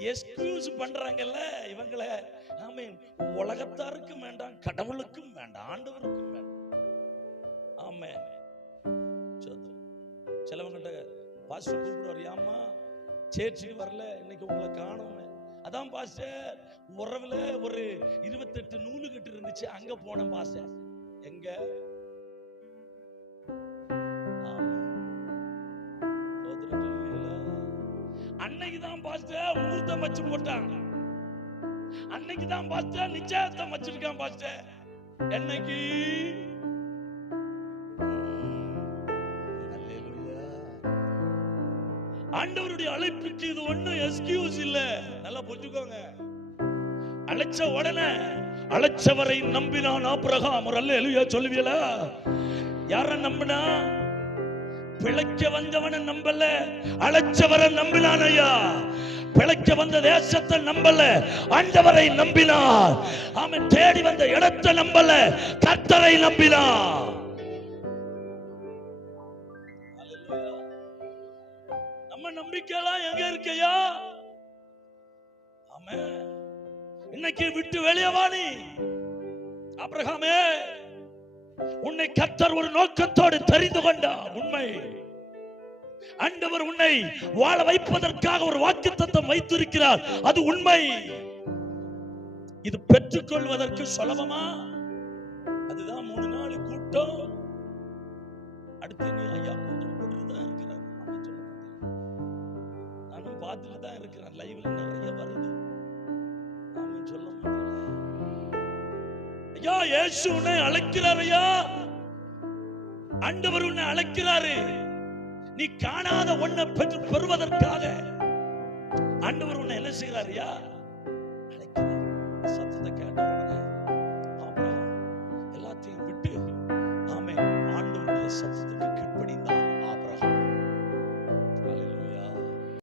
Excuse பண்றாங்கல்ல இவங்கள. ஆமே உலகத்தாருக்கும் வேண்டாம் கடவுளுக்கும் வேண்டாம் ஆண்டவருக்கும் வேண்டாம். ஆமே. சோத்திரம். சிலவங்கிட்ட பாஸ்டர் கூப்பிடுவார் ஏம்மா சேர்ச்சுக்கு வரல இன்னைக்கு உங்களை காணோமே. அதான் பாஸ்டர் உறவுல ஒரு இருபத்தெட்டு நூலு கட்டு இருந்துச்சு அங்க போன பாஸ்டர். எங்க? தான் பாஸ்டர் முகூர்த்தம் வச்சு போட்டாங்க. அன்னைக்கு தான் பாஸ்டர் நிச்சயத்தம் வச்சிருக்கான் பாஸ்டர். என்னைக்கு? ஆண்டவருடைய அழைப்புக்கு இது ஒண்ணும் எக்ஸ்கியூஸ் இல்ல. நல்லா புரிஞ்சுக்கோங்க. அழைச்ச உடனே அழைச்சவரை நம்பினான் ஆபிரகாம். ஒரு அல்ல எழுவியா சொல்லுவீங்களா? யார நம்பினா பிழைக்க வந்தவனை நம்பல அழைச்சவரை நம்பினான் ஐயா பிழைக்க வந்த தேசத்தை நம்பல ஆண்டவரை நம்பினார். அவன் தேடி வந்த இடத்தை நம்பல கர்த்தரை நம்பினான் நம்ம நம்பிக்கையெல்லாம் எங்க இருக்கையா? ஆமென். இன்னைக்கு விட்டு வெளியே வாணி அப்ரஹாமே உன்னை கத்தர் ஒரு நோக்கத்தோடு தெரிந்து கொண்டார் உண்மை. ஆண்டவர் உன்னை வாழ வைப்பதற்காக ஒரு வாக்கு தத்தம் வைத்திருக்கிறார். அது உண்மை. இது பெற்றுக்கொள்வதற்கு சுலபமா? அதுதான் மூணு நாள் கூட்டம். அடுத்து நீ ஐயா கூட்டம் போட்டுட்டு தான் இருக்கிறார். நானும் பார்த்துட்டு தான் இருக்கிறேன். லைவ்ல நிறைய வருது. ஐயா இயேசு உன்னை அழைக்கிறார் ஐயா. ஆண்டவர் உன்னை அழைக்கிறாரு. நீ காணாத ஒன்ன பெற்று பெறுவதற்காக ஆண்டவர் உன்னை என்ன செய்கிறார் ஐயா? சத்தத்தை கேட்ட எல்லாத்தையும் விட்டு ஆமே ஆண்டவருடைய சத்தத்தை